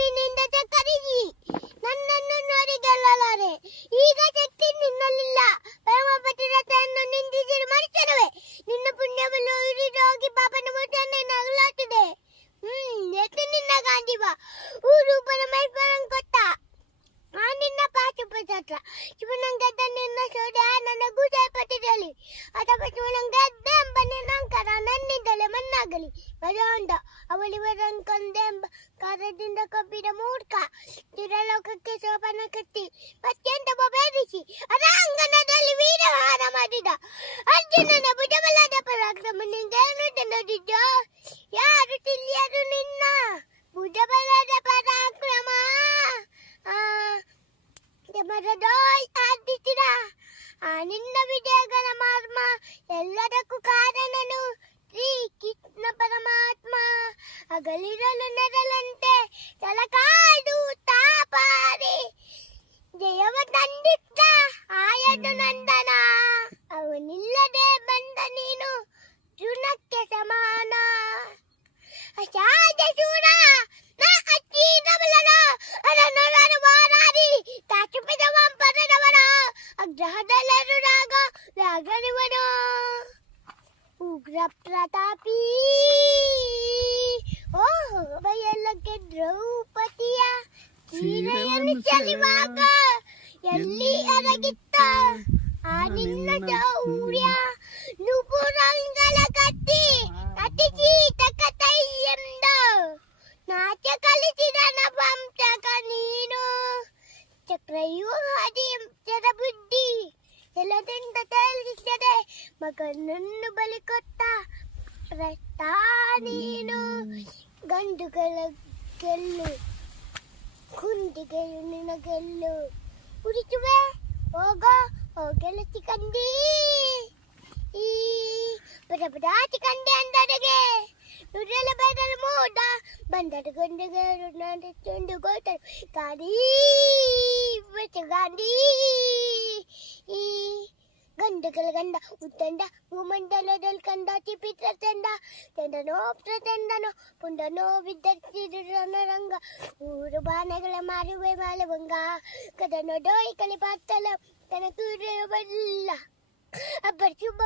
ನಿನ್ನಿಂದ ಕರಿಗಿ ನನ್ನನ್ನು ನೋಡಿ ಗೆಲ್ಲಲಾರೆ. ಈಗ ಶಕ್ತಿ ನಿನ್ನಲ್ಲಿಲ್ಲ. ಪ್ರೇಮ ಪತಿರತೆಯನ್ನು ನಿಂದಿಸಿರು ಮನುಷ್ಯನವೇ. ನಿನ್ನ ಪುಣ್ಯವನ್ನು ಉರಿದೋಗಿ ಪಾಪನ ಮುಟ್ಟನ್ನು ನಗಲಾಟಿದೆ. ಎತ್ತು ನಿನ್ನ ಗಾಂಧಿವ ಊರು ಪರಮೇಶ್ವರನ್ ಕೊಟ್ಟ ಆ ನಿನ್ನ ಪಾಶುಪತ್ರ ಶಿವನಂಗದ ನಿನ್ನ ಸೋದ ನನಗೂ ಜಯಪಟ್ಟಿರಲಿ. ಅಥವಾ ಶಿವನಂಗದ್ದ ಎಂಬ ನಿನ್ನಂಕರ ನನ್ನಿಂದಲೇ ಮನ್ನಾಗಲಿ. ಬರೋಂಡ ಅವಳಿವರನ್ ಕೊಂದೆಂಬ ಕಾರದಿಂದ ಕೊಬ್ಬಿದ ಮೂರ್ಖ ಚಿರಲೋಕಕ್ಕೆ ಶೋಭನ ಕಟ್ಟಿ ಅತ್ಯಂತ ಬೇರಿಸಿ ಅರಾಂಗಣದಲ್ಲಿ ವೀರಹಾರ ಮಾಡಿದ ಅರ್ಜುನನ ಭುಜಬಲದ ಪರಾಕ್ರಮ ನಿಂಗೇನು ನೋಡಿದ್ದ. ಯಾರು ತಿಳಿಯರು ನಿನ್ನ ಭುಜಬಲದ ಪರಾಕ್ರಮ. ಆದಿಸಿದ ಆ ನಿನ್ನ ವಿಜಯಗಳ ಮರ್ಮ ಎಲ್ಲದಕ್ಕೂ ಕಾರಣನು ಶ್ರೀ ಕೃಷ್ಣ ಪರಮಾತ್ಮ. ಅಗಲಿರಲು ನೆರಳಂತೆ ತಲಕಾಡು ತಾಪಾರಿ ಜಯವ ತಂದಿದ್ದ ಆಯದು ನಂದನ. ಅವನಿಲ್ಲದೆ ಬಂದ ನೀನು ತೃಣಕ್ಕೆ ಸಮಾನ. ಅಸಾಧ್ಯ ಶೂರ ನಾ ಅಚ್ಚೀನ ಬಲನ ಅರನೊರನು ವಾರಾರಿ ತಾಚುಪಿದ ಪರದವರ ಅಗ್ರಹದಲ್ಲರು ರಾಗನಿವನು ಉಗ್ರ ಪ್ರತಾಪಿ. ಓಹೋ ಬಯಲಕ್ಕೆ ದ್ರೌಪದಿಯ ಸೀರೆಯನ್ನು ಚೆಲುವಾಗ ಎಲ್ಲಿ ಅರಗಿತ್ತ ಆ ನಿನ್ನ ಶೌರ್ಯ. ನುಪುರಂಗಳ ಕತ್ತಿ ಅತಿಥಿ ತಕತೈಯಂದ ನಾಚ ಕಲಿಸಿದ ನವಂಶಕ ನೀನು. ಚಕ್ರವ್ಯೂಹದಿ ಬುದ್ಧಿ ಎಲ್ಲದಿಂದ ತೇಲಿಸದೆ ಮಗನನ್ನು ಬಲಿ ಕೊಟ್ಟ ಪ್ರಸ್ತ ನೀನು. ಗಂಡುಗಳ ಗೆಲ್ಲು ಕುಂದಿಗೆಯು ನಿನ್ನ ಗೆಲ್ಲು ಉರಿಸುವೆ ಹೋಗೆಲಸಿ ಕಂಡಿ ಈ ಪದಪದಾತಿ ಕಂಡೆ ಅಂದರಿಗೆ ನುಡಿಯಲು ಬದಲು ಮೂಡ ಬಂದರ ಗಂಡುಗಳು ನಂದು ಗೋಟರು ಗಾಡಿ ಗಾಂಧಿ. ಈ ಗಂಡುಗಳ ಗಂಡ ಉತ್ತಂಡ ಭೂಮಂಡಲದಲ್ಲಿ ಕಂಡ ಚಿಪಿತ್ರ ತಂಡ ತಂಡನೋ ಪ್ರತಂಡನೋ ಪುಂಡನೋ ವಿದ್ಯಾರ್ಥಿರಂಗ ಊರು ಬಾಣಗಳ ಮಾರುವೆ ಮಾಲವಂಗ ಕದನೋ ಡೋಯಿ ಕಲಿ ಪಾತಲ ತನಕೂರು ಬಲ್ಲ ಅಬ್ಬರ ಶುಭ